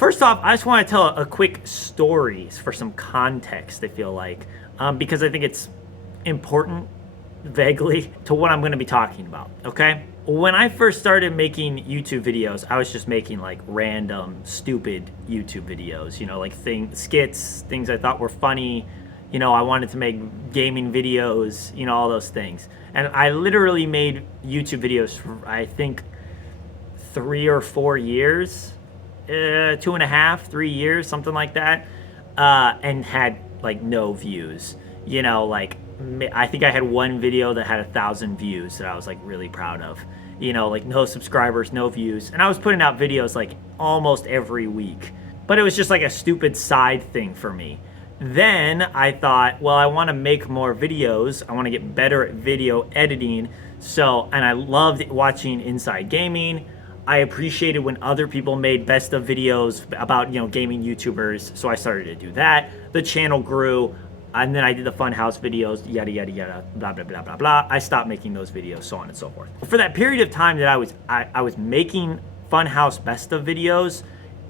First off, I just want to tell a quick story for some context, I feel like, because I think it's important, vaguely, to what I'm going to be talking about, okay? When I first started making YouTube videos, I was just making like random, stupid YouTube videos, like skits, things I thought were funny. I wanted to make gaming videos, all those things. And I literally made YouTube videos for, I think, 3 or 4 years, 2.5, 3 years, something like that, and had like no views. I think I had one video that had 1,000 views that I was like really proud of. Like no subscribers, no views, and I was putting out videos like almost every week. But it was just like a stupid side thing for me. Then I thought, well, I want to make more videos. I want to get better at video editing. And I loved watching Inside Gaming. I appreciated when other people made best of videos about, gaming YouTubers. So I started to do that. The channel grew. And then I did the Funhouse videos, yada, yada, yada, blah, blah, blah, blah, blah. I stopped making those videos, so on and so forth. For that period of time that I was making Funhouse best of videos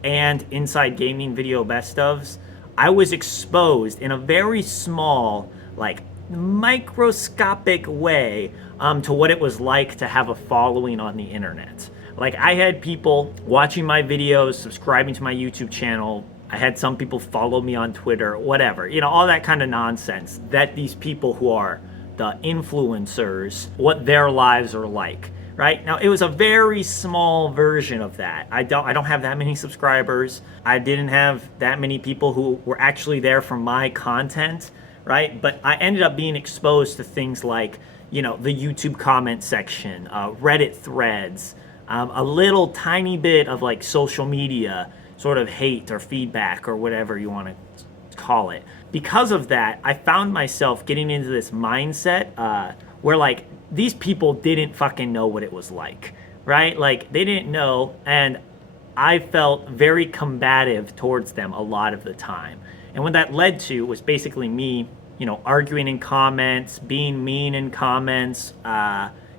and Inside Gaming video best ofs, I was exposed in a very small, like microscopic way to what it was like to have a following on the internet. Like I had people watching my videos, subscribing to my YouTube channel. I had some people follow me on Twitter, whatever, all that kind of nonsense that these people who are the influencers, what their lives are like, right? Now, it was a very small version of that. I don't have that many subscribers. I didn't have that many people who were actually there for my content, right? But I ended up being exposed to things like, the YouTube comment section, Reddit threads, a little tiny bit of like social media, sort of hate or feedback or whatever you want to call it. Because of that, I found myself getting into this mindset where like these people didn't fucking know what it was like, right? Like they didn't know, and I felt very combative towards them a lot of the time. And what that led to was basically me, arguing in comments, being mean in comments,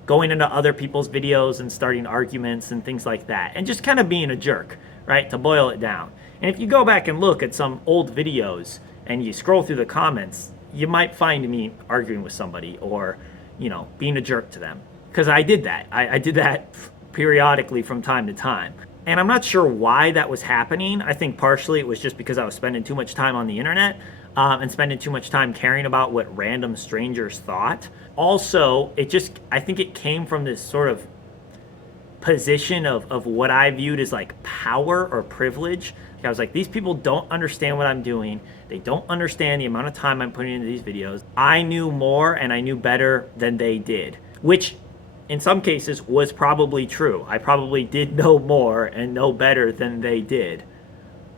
going into other people's videos and starting arguments and things like that, and just kind of being a jerk, right, to boil it down. And if you go back and look at some old videos and you scroll through the comments, you might find me arguing with somebody or, being a jerk to them. Because I did that. I did that periodically from time to time. And I'm not sure why that was happening. I think partially it was just because I was spending too much time on the internet and spending too much time caring about what random strangers thought. Also, I think it came from this sort of position of what I viewed as like power or privilege. I was like, these people don't understand what I'm doing. They don't understand the amount of time I'm putting into these videos. I knew more and I knew better than they did, which in some cases was probably true. I probably did know more and know better than they did.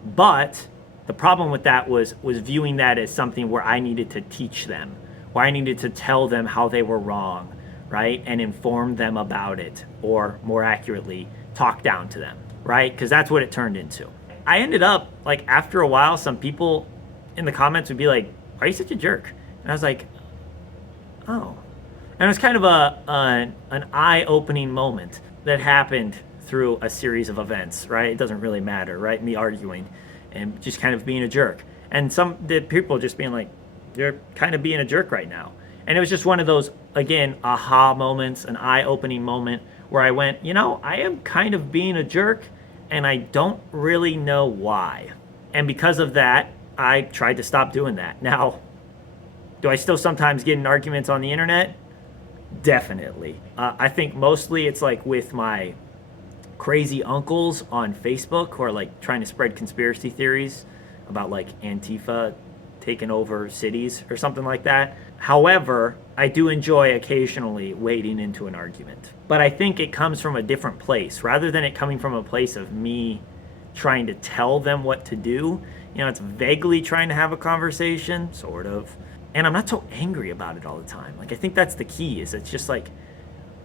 But the problem with that was viewing that as something where I needed to teach them, where I needed to tell them how they were wrong, right? And inform them about it, or more accurately, talk down to them, right? Because that's what it turned into. I ended up, like, after a while, some people in the comments would be like, why are you such a jerk? And I was like, oh. And it was kind of an eye-opening moment that happened through a series of events, right? It doesn't really matter, right? Me arguing and just kind of being a jerk. And the people just being like, you're kind of being a jerk right now. And it was just one of those, again, aha moments, an eye-opening moment where I went, I am kind of being a jerk and I don't really know why. And because of that, I tried to stop doing that. Now, do I still sometimes get in arguments on the internet? Definitely. I think mostly it's like with my crazy uncles on Facebook who are like trying to spread conspiracy theories about like Antifa taking over cities or something like that. However, I do enjoy occasionally wading into an argument. But I think it comes from a different place. Rather than it coming from a place of me trying to tell them what to do, it's vaguely trying to have a conversation, sort of. And I'm not so angry about it all the time. Like, I think that's the key, is it's just like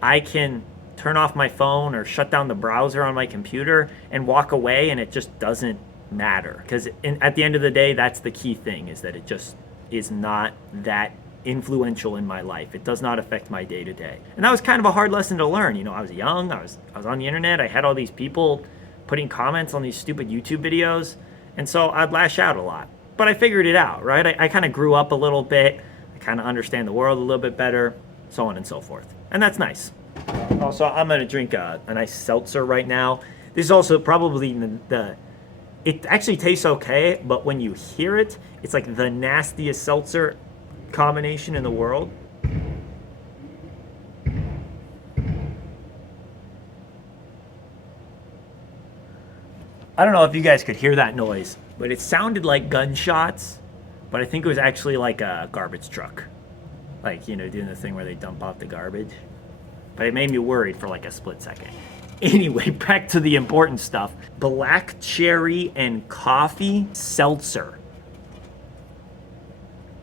I can turn off my phone or shut down the browser on my computer and walk away, and it just doesn't matter. Because at the end of the day, that's the key thing, is that it just is not that influential in my life. It does not affect my day-to-day. And that was kind of a hard lesson to learn. I was young, I was on the internet, I had all these people putting comments on these stupid YouTube videos. And so I'd lash out a lot. But I figured it out, right? I kind of grew up a little bit. I kind of understand the world a little bit better, so on and so forth. And that's nice. Also, I'm going to drink a nice seltzer right now. This is also probably it actually tastes okay, but when you hear it, it's like the nastiest seltzer combination in the world. I don't know if you guys could hear that noise, but it sounded like gunshots, but I think it was actually like a garbage truck. Like, you know, doing the thing where they dump off the garbage. But it made me worried for like a split second. Anyway, back to the important stuff. Black cherry and coffee seltzer.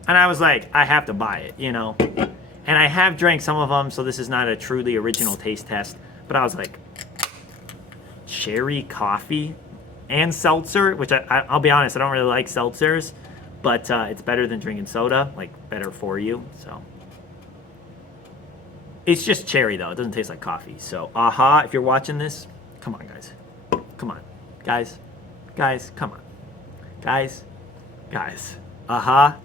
And I was like, I have to buy it, you know. And I have drank some of them, so this is not a truly original taste test. But I was like, cherry coffee and seltzer, which I'll be honest, I don't really like seltzers, but it's better than drinking soda, like better for you, so. It's just cherry though, it doesn't taste like coffee. So, if you're watching this, come on guys. Come on. Guys, come on. Guys.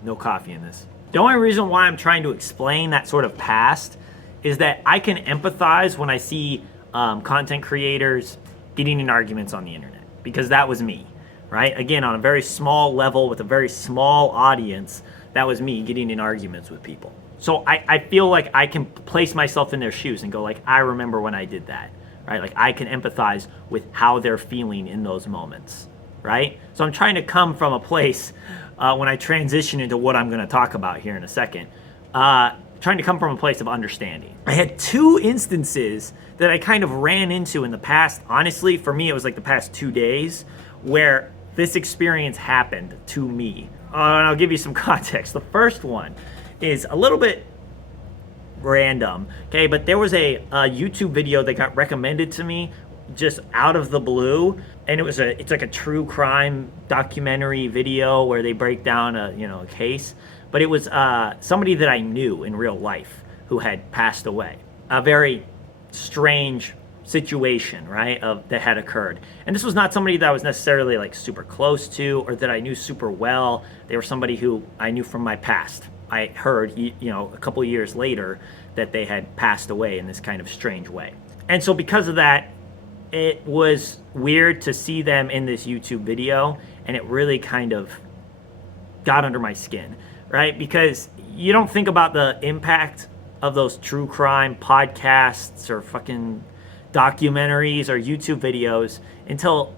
No coffee in this. The only reason why I'm trying to explain that sort of past is that I can empathize when I see content creators getting in arguments on the internet. Because that was me, right? Again, on a very small level with a very small audience, that was me getting in arguments with people. So I feel like I can place myself in their shoes and go like, I remember when I did that, right? Like I can empathize with how they're feeling in those moments, right? So I'm trying to come from a place when I transition into what I'm gonna talk about here in a second, trying to come from a place of understanding. I had 2 instances that I kind of ran into in the past. Honestly, for me, it was like the past 2 days where this experience happened to me. And I'll give you some context. The first one is a little bit random, okay? But there was a YouTube video that got recommended to me just out of the blue, and it's like a true crime documentary video where they break down a case. But it was somebody that I knew in real life who had passed away. A very strange situation, right, that had occurred. And this was not somebody that I was necessarily like super close to or that I knew super well. They were somebody who I knew from my past. I heard, a couple of years later that they had passed away in this kind of strange way. And so because of that, it was weird to see them in this YouTube video, and it really kind of got under my skin, right? Because you don't think about the impact of those true crime podcasts or fucking documentaries or YouTube videos until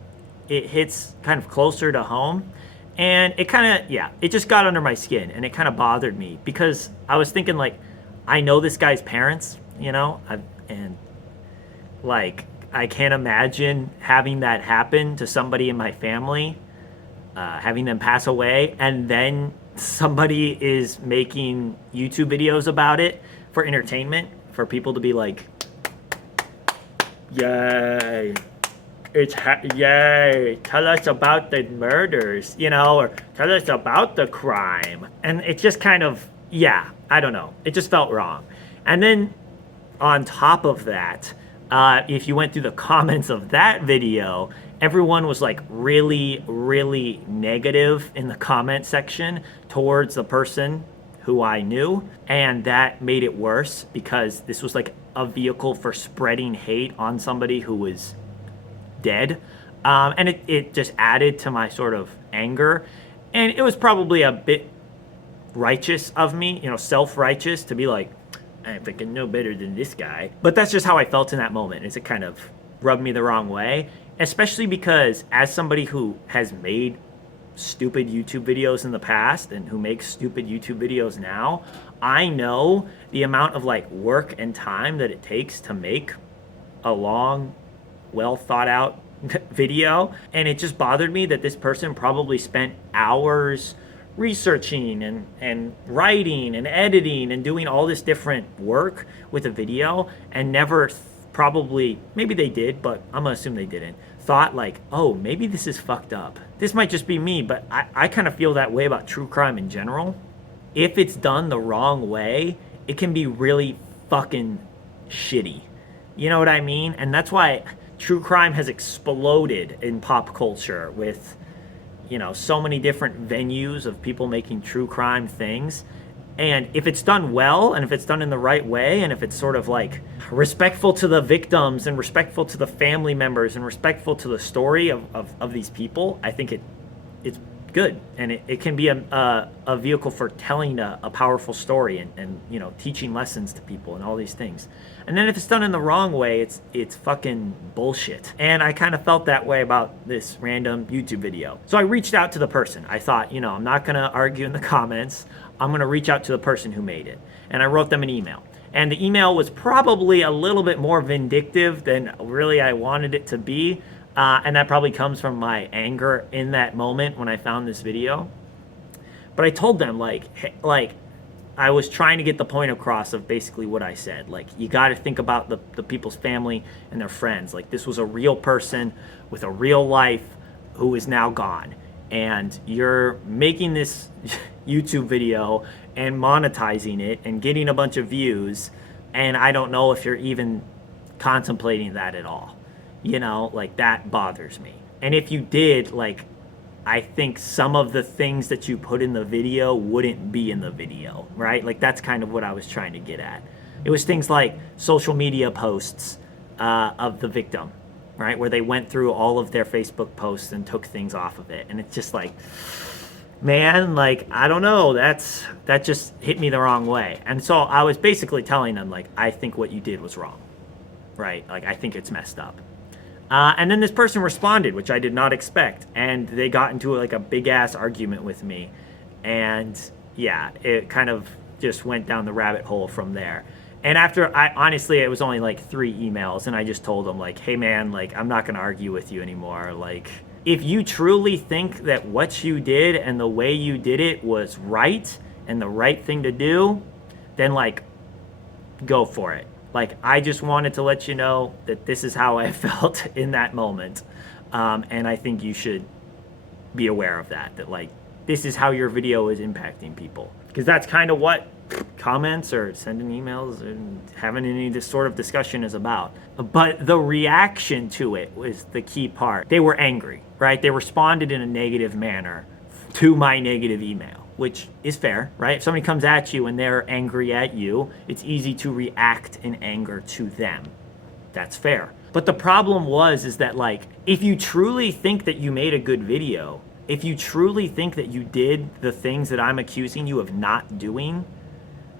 it hits kind of closer to home. And it kind of, it just got under my skin, and it kind of bothered me because I was thinking like, I know this guy's parents, and like, I can't imagine having that happen to somebody in my family, having them pass away, and then somebody is making YouTube videos about it for entertainment, for people to be like, yay, yay, tell us about the murders, or tell us about the crime. And it just kind of, I don't know, it just felt wrong. And then on top of that, if you went through the comments of that video, everyone was like really, really negative in the comment section towards the person who I knew. And that made it worse because this was like a vehicle for spreading hate on somebody who was dead. And it just added to my sort of anger. And it was probably a bit righteous of me, self-righteous to be like, I freaking know better than this guy. But that's just how I felt in that moment. It kind of rubbed me the wrong way, especially because as somebody who has made stupid YouTube videos in the past and who makes stupid YouTube videos now, I know the amount of like work and time that it takes to make a long, well thought out video. And it just bothered me that this person probably spent hours researching and writing and editing and doing all this different work with a video and never probably, maybe they did, but I'm gonna assume they didn't, thought like, oh, maybe this is fucked up. This might just be me, but I kind of feel that way about true crime in general. If it's done the wrong way, it can be really fucking shitty. You know what I mean? And that's why true crime has exploded in pop culture with, you know, so many different venues of people making true crime things. And if it's done well, and if it's done in the right way, and if it's sort of like respectful to the victims and respectful to the family members and respectful to the story of these people, I think it's good. And it can be a vehicle for telling a powerful story and, you know, teaching lessons to people and all these things. And then if it's done in the wrong way, it's fucking bullshit. And I kind of felt that way about this random YouTube video. So I reached out to the person. I thought, you know, I'm not going to argue in the comments. I'm going to reach out to the person who made it. And I wrote them an email. And the email was probably a little bit more vindictive than really I wanted it to be. And that probably comes from my anger in that moment when I found this video. But I told them, like I was trying to get the point across of basically what I said. Like, you got to think about the people's family and their friends. Like, this was a real person with a real life who is now gone. And you're making this YouTube video and monetizing it and getting a bunch of views. And I don't know if you're even contemplating that at all. You know, like, that bothers me. And if you did, like, I think some of the things that you put in the video wouldn't be in the video, right? Like, that's kind of what I was trying to get at. It was things like social media posts of the victim, right? Where they went through all of their Facebook posts and took things off of it. And it's just like, man, like, I don't know, that just hit me the wrong way. And so I was basically telling them, like, I think what you did was wrong, right? Like, I think it's messed up. And then this person responded, which I did not expect, and they got into like a big ass argument with me. And yeah, it kind of just went down the rabbit hole from there. And after, honestly, it was only like 3 emails, and I just told them, like, hey man, like, I'm not gonna argue with you anymore. Like, if you truly think that what you did and the way you did it was right and the right thing to do, then like, go for it. Like, I just wanted to let you know that this is how I felt in that moment. And I think you should be aware of that like, this is how your video is impacting people. Because that's kind of what comments or sending emails and having any this sort of discussion is about. But the reaction to it was the key part. They were angry, right? They responded in a negative manner to my negative email, which is fair, right? If somebody comes at you and they're angry at you, it's easy to react in anger to them. That's fair. But the problem is that, like, if you truly think that you made a good video, if you truly think that you did the things that I'm accusing you of not doing,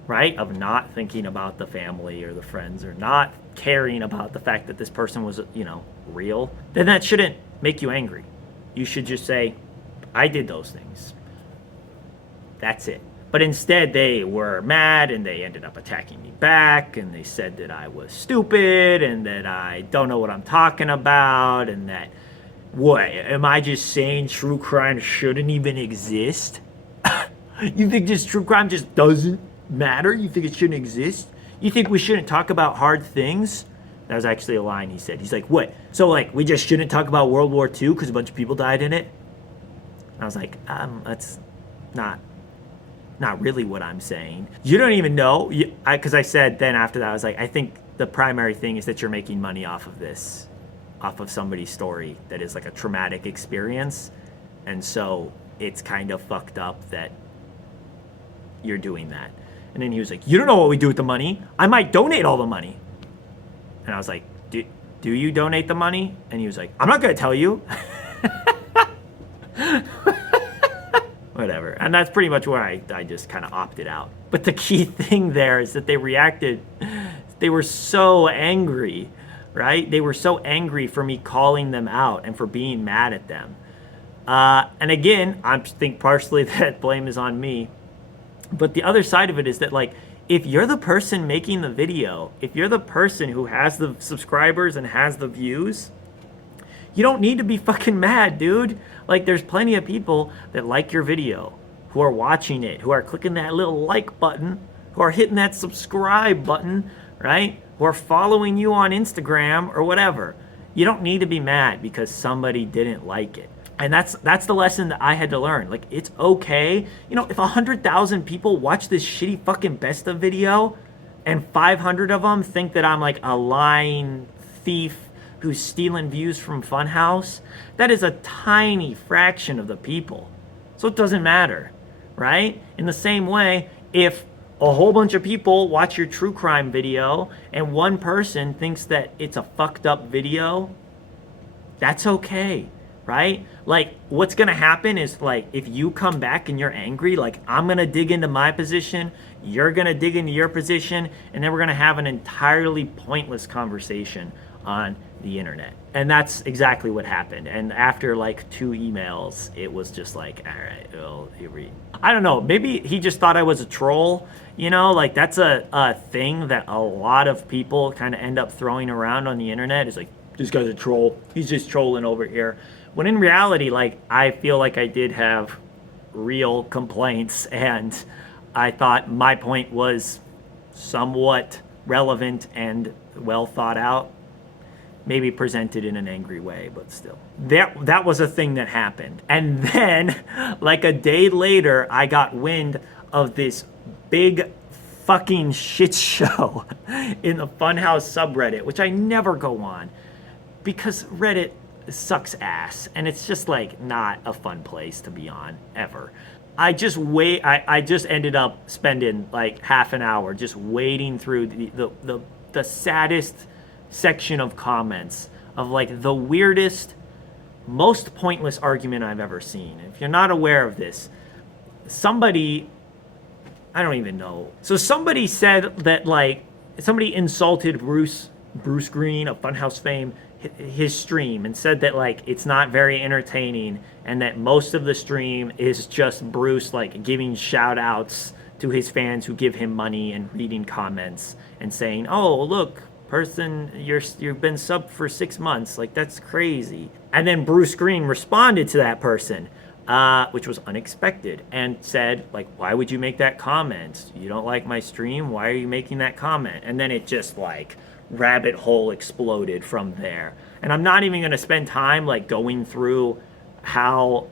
right? Of not thinking about the family or the friends or not caring about the fact that this person was, you know, real, then that shouldn't make you angry. You should just say, I did those things. That's it. But instead, they were mad and they ended up attacking me back, and they said that I was stupid and that I don't know what I'm talking about, and that, what, am I just saying true crime shouldn't even exist? You think this true crime just doesn't matter? You think it shouldn't exist? You think we shouldn't talk about hard things? That was actually a line he said. He's like, what? So, like, we just shouldn't talk about World War II because a bunch of people died in it? And I was like, that's not really what I'm saying. You don't even know, because I said then after that, I was like, I think the primary thing is that you're making money off of this, off of somebody's story that is like a traumatic experience. And so it's kind of fucked up that you're doing that. And then he was like, you don't know what we do with the money. I might donate all the money. And I was like, do you donate the money? And he was like, I'm not going to tell you. Whatever. And that's pretty much where I just kind of opted out. But the key thing there is that they reacted, they were so angry, right? They were so angry for me calling them out and for being mad at them. And again, I think partially that blame is on me. But the other side of it is that, like, if you're the person making the video, if you're the person who has the subscribers and has the views, you don't need to be fucking mad, dude. Like, there's plenty of people that like your video, who are watching it, who are clicking that little like button, who are hitting that subscribe button, right? Who are following you on Instagram or whatever. You don't need to be mad because somebody didn't like it. And that's the lesson that I had to learn. Like, it's okay. You know, if 100,000 people watch this shitty fucking best of video and 500 of them think that I'm like a lying thief who's stealing views from Funhouse, that is a tiny fraction of the people. So it doesn't matter, right? In the same way, if a whole bunch of people watch your true crime video and one person thinks that it's a fucked up video, that's okay, right? Like, what's gonna happen is, like, if you come back and you're angry, like, I'm gonna dig into my position, you're gonna dig into your position, and then we're gonna have an entirely pointless conversation on the internet. And that's exactly what happened. And after like 2 emails, it was just like, all right, well, I don't know, maybe he just thought I was a troll, you know, like that's a thing that a lot of people kind of end up throwing around on the internet, is like, this guy's a troll, he's just trolling over here. When in reality, like, I feel like I did have real complaints, and I thought my point was somewhat relevant and well thought out. Maybe presented in an angry way, but still. That was a thing that happened. And then, like a day later, I got wind of this big fucking shit show in the Funhouse subreddit, which I never go on because Reddit sucks ass, and it's just like not a fun place to be on ever. I just ended up spending like half an hour just wading through the saddest section of comments of like the weirdest, most pointless argument I've ever seen. If you're not aware of this, somebody, I don't even know. So somebody said that, like, somebody insulted Bruce Greene of Funhouse fame, his stream, and said that like it's not very entertaining and that most of the stream is just Bruce like giving shout outs to his fans who give him money and reading comments and saying, oh, look, person, you've been subbed for 6 months, like that's crazy. And then Bruce Greene responded to that person, which was unexpected, and said, like, why would you make that comment? You don't like my stream? Why are you making that comment? And then it just like rabbit hole exploded from there. And I'm not even going to spend time like going through how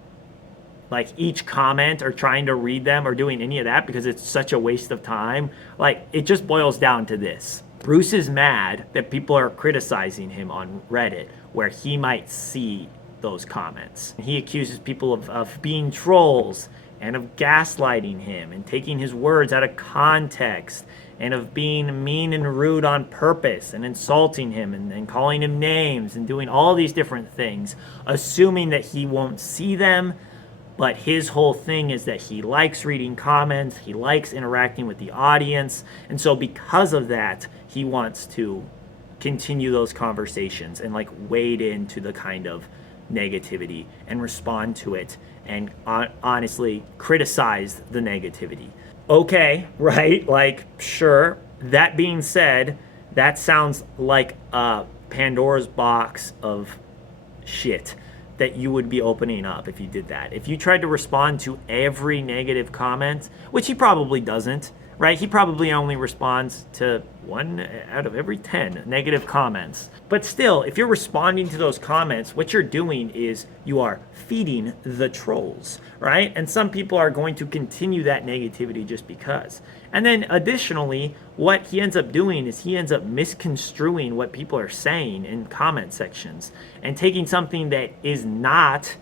like each comment or trying to read them or doing any of that, because it's such a waste of time. Like, it just boils down to this. Bruce is mad that people are criticizing him on Reddit where he might see those comments. He accuses people of being trolls and of gaslighting him and taking his words out of context and of being mean and rude on purpose and insulting him and calling him names and doing all these different things, assuming that he won't see them. But his whole thing is that he likes reading comments, he likes interacting with the audience, and so because of that, he wants to continue those conversations and like wade into the kind of negativity and respond to it and honestly criticize the negativity. Okay, right? Like, sure. That being said, that sounds like a Pandora's box of shit that you would be opening up if you did that. If you tried to respond to every negative comment, which he probably doesn't, right? He probably only responds to 1 out of every 10 negative comments. But still, if you're responding to those comments, what you're doing is you are feeding the trolls, right? And some people are going to continue that negativity just because. And then additionally, what he ends up doing is he ends up misconstruing what people are saying in comment sections and taking something that is not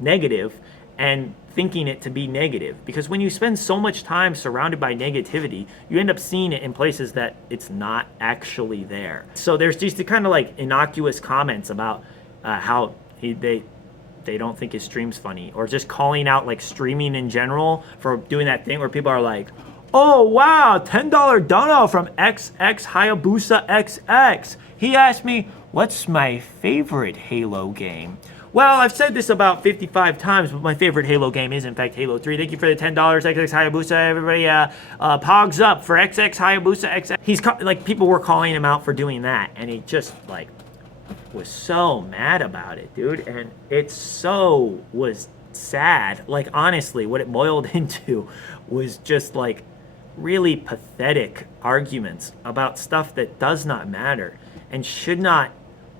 negative and thinking it to be negative. Because when you spend so much time surrounded by negativity, you end up seeing it in places that it's not actually there. So there's just the kind of like innocuous comments about how they don't think his stream's funny, or just calling out like streaming in general for doing that thing where people are like, oh wow, $10 dono from XX Hayabusa XX. He asked me, what's my favorite Halo game? Well, I've said this about 55 times, but my favorite Halo game is, in fact, Halo 3. Thank you for the $10, XX Hayabusa. Everybody, pogs up for XX Hayabusa XX. He's like, people were calling him out for doing that, and he just like was so mad about it, dude. And it so was sad. Like, honestly, what it boiled into was just like really pathetic arguments about stuff that does not matter and should not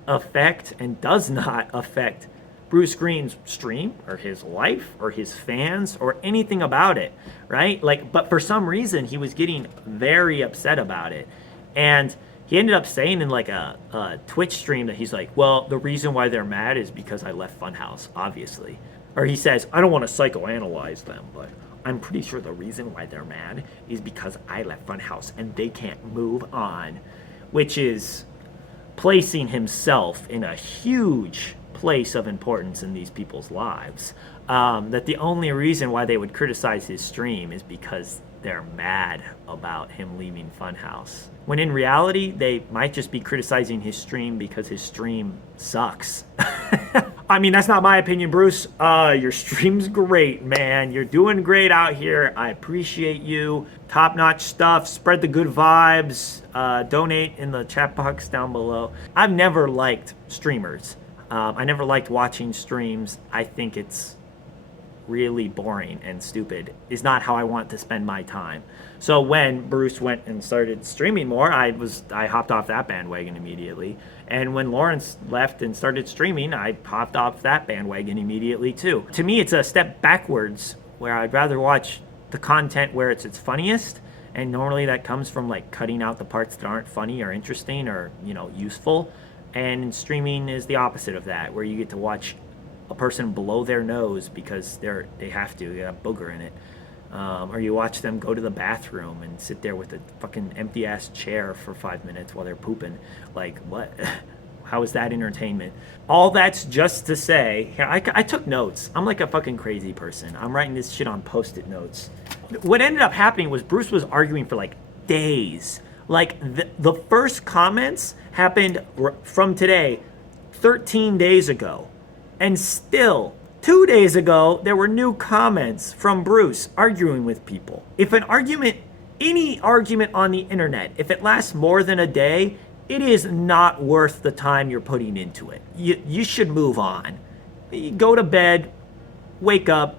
affect and does not affect Bruce Greene's stream or his life or his fans or anything about it, right? Like, but for some reason he was getting very upset about it, and he ended up saying in like a Twitch stream that he's like, well, the reason why they're mad is because I left Funhouse, obviously. Or he says, I don't want to psychoanalyze them, but I'm pretty sure the reason why they're mad is because I left Funhouse and they can't move on, which is placing himself in a huge place of importance in these people's lives. That the only reason why they would criticize his stream is because they're mad about him leaving Funhouse. When in reality, they might just be criticizing his stream because his stream sucks. I mean, that's not my opinion, Bruce. Your stream's great, man. You're doing great out here. I appreciate you. Top-notch stuff. Spread the good vibes. Donate in the chat box down below. I've never liked streamers. I never liked watching streams. I think it's really boring and stupid. Is not how I want to spend my time. So when Bruce went and started streaming more, I hopped off that bandwagon immediately. And when Lawrence left and started streaming, I hopped off that bandwagon immediately too. To me, it's a step backwards where I'd rather watch the content where it's its funniest, and normally that comes from like cutting out the parts that aren't funny or interesting or, you know, useful. And streaming is the opposite of that, where you get to watch a person blow their nose because they have to, they got a booger in it. Or you watch them go to the bathroom and sit there with a fucking empty ass chair for 5 minutes while they're pooping. Like, what? How is that entertainment? All that's just to say, here, I took notes. I'm like a fucking crazy person. I'm writing this shit on Post-it notes. What ended up happening was Bruce was arguing for like days. Like the first comments happened from today, 13 days ago. And still, 2 days ago, there were new comments from Bruce arguing with people. If an argument, any argument on the internet, if it lasts more than a day, it is not worth the time you're putting into it. You should move on. You go to bed, wake up,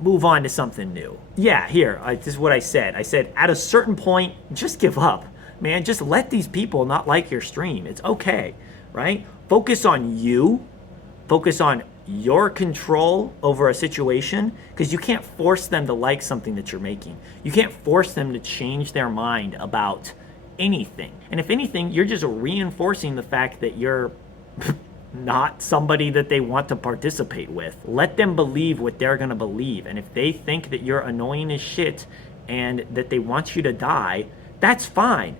move on to something new. Yeah, here, this is what I said. I said, at a certain point, just give up. Man, just let these people not like your stream. It's okay, right? Focus on you. Focus on your control over a situation, because you can't force them to like something that you're making. You can't force them to change their mind about anything. And if anything, you're just reinforcing the fact that you're not somebody that they want to participate with. Let them believe what they're going to believe. And if they think that you're annoying as shit and that they want you to die, that's fine,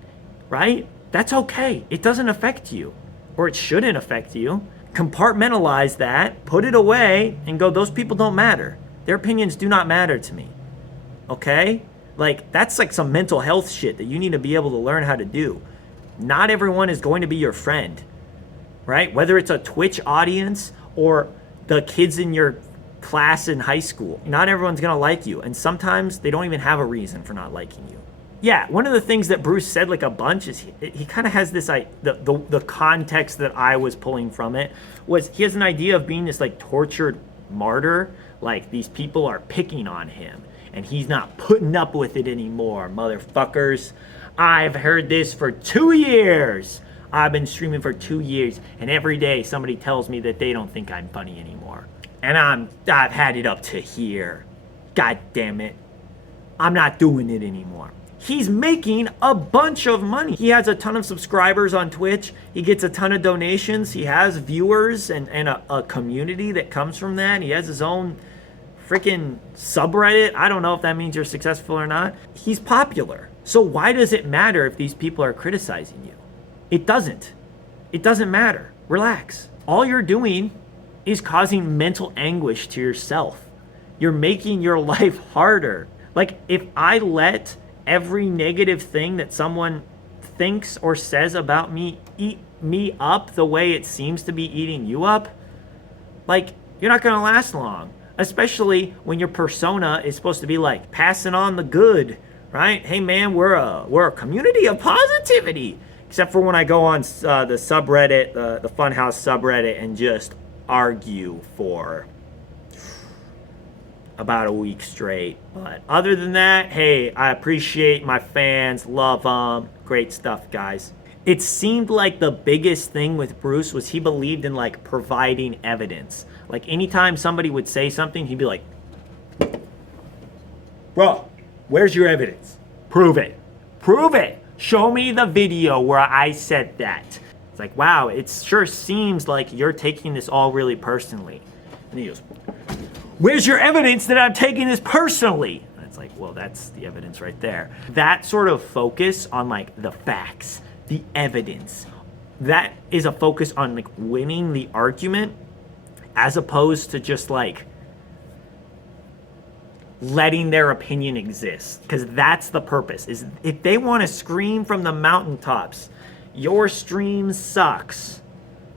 right? That's okay. It doesn't affect you, or it shouldn't affect you. Compartmentalize that, put it away, and go, those people don't matter. Their opinions do not matter to me. Okay? Like, that's like some mental health shit that you need to be able to learn how to do. Not everyone is going to be your friend, right? Whether it's a Twitch audience or the kids in your class in high school, not everyone's gonna like you. And sometimes they don't even have a reason for not liking you. Yeah, one of the things that Bruce said like a bunch is he kind of has this, the context that I was pulling from it was he has an idea of being this like tortured martyr, like these people are picking on him and he's not putting up with it anymore, motherfuckers. I've heard this for 2 years. I've been streaming for 2 years, and every day somebody tells me that they don't think I'm funny anymore. And I've had it up to here. God damn it. I'm not doing it anymore. He's making a bunch of money. He has a ton of subscribers on Twitch. He gets a ton of donations. He has viewers and a community that comes from that. He has his own freaking subreddit. I don't know if that means you're successful or not. He's popular. So why does it matter if these people are criticizing you? It doesn't. It doesn't matter. Relax. All you're doing is causing mental anguish to yourself. You're making your life harder. Like, if I let every negative thing that someone thinks or says about me eat me up the way it seems to be eating you up, like, you're not going to last long. Especially when your persona is supposed to be like passing on the good, right? Hey man, we're a community of positivity. Except for when I go on the subreddit, the Funhouse subreddit, and just argue for about a week straight. But other than that, hey, I appreciate my fans, love them, great stuff, guys. It seemed like the biggest thing with Bruce was he believed in like providing evidence. Like anytime somebody would say something, he'd be like, bro, where's your evidence? Prove it. Prove it. Show me the video where I said that. It's like, wow, it sure seems like you're taking this all really personally. And he goes, where's your evidence that I'm taking this personally? And it's like, well, that's the evidence right there. That sort of focus on like the facts, the evidence, that is a focus on like winning the argument as opposed to just like letting their opinion exist, because that's the purpose. Is if they want to scream from the mountaintops, your stream sucks,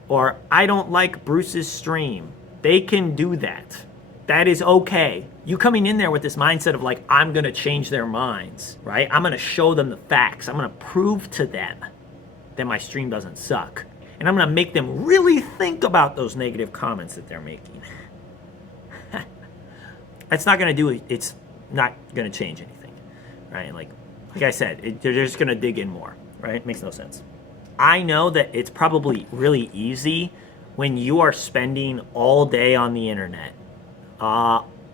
or I don't like Bruce's stream, they can do that. That is okay. You coming in there with this mindset of like, I'm gonna change their minds, right? I'm gonna show them the facts. I'm gonna prove to them that my stream doesn't suck. And I'm gonna make them really think about those negative comments that they're making. It's not gonna do it. It's not gonna change anything, right? Like I said, they're just gonna dig in more, right? It makes no sense. I know that it's probably really easy when you are spending all day on the internet,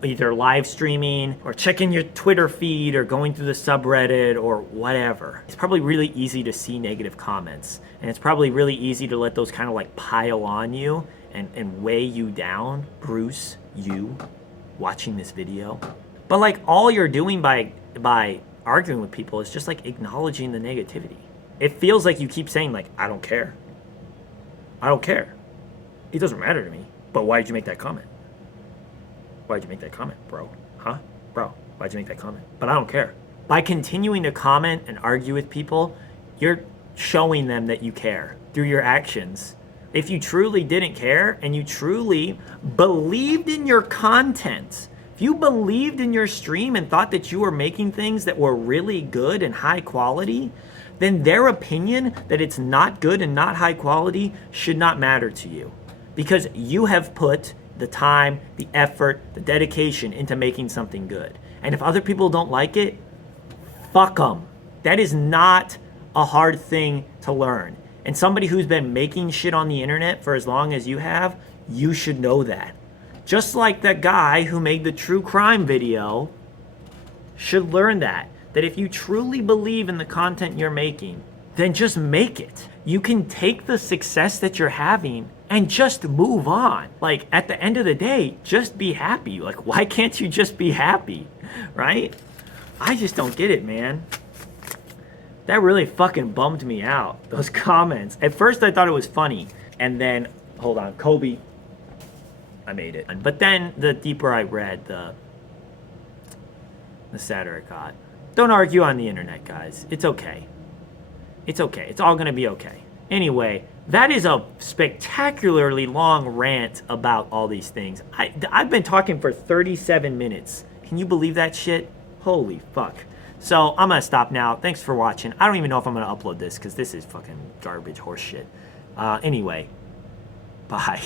either live streaming or checking your Twitter feed or going through the subreddit or whatever. It's probably really easy to see negative comments, and it's probably really easy to let those kind of like pile on you and weigh you down. Bruce, you watching this video, but like all you're doing by arguing with people is just like acknowledging the negativity. It feels like you keep saying like, I don't care, it doesn't matter to me. But why did you make that comment? Why'd you make that comment, bro? Bro, why'd you make that comment? But I don't care. By continuing to comment and argue with people, you're showing them that you care through your actions. If you truly didn't care and you truly believed in your content, if you believed in your stream and thought that you were making things that were really good and high quality, then their opinion that it's not good and not high quality should not matter to you, because you have put the time, the effort, the dedication into making something good. And if other people don't like it, fuck them. That is not a hard thing to learn. And somebody who's been making shit on the internet for as long as you have, you should know that. Just like that guy who made the true crime video should learn that if you truly believe in the content you're making, then just make it. You can take the success that you're having and just move on. Like at the end of the day, just be happy. Like, why can't you just be happy, right? I just don't get it, man. That really fucking bummed me out, those comments. At first I thought it was funny, and then, hold on, Kobe, I made it. But then the deeper I read, the sadder it got. Don't argue on the internet, guys. It's okay. It's okay. It's all gonna be okay. Anyway, that is a spectacularly long rant about all these things. I've been talking for 37 minutes. Can you believe that shit? Holy fuck. So I'm gonna stop now. Thanks for watching. I don't even know if I'm gonna upload this because this is fucking garbage horse shit. Anyway, bye.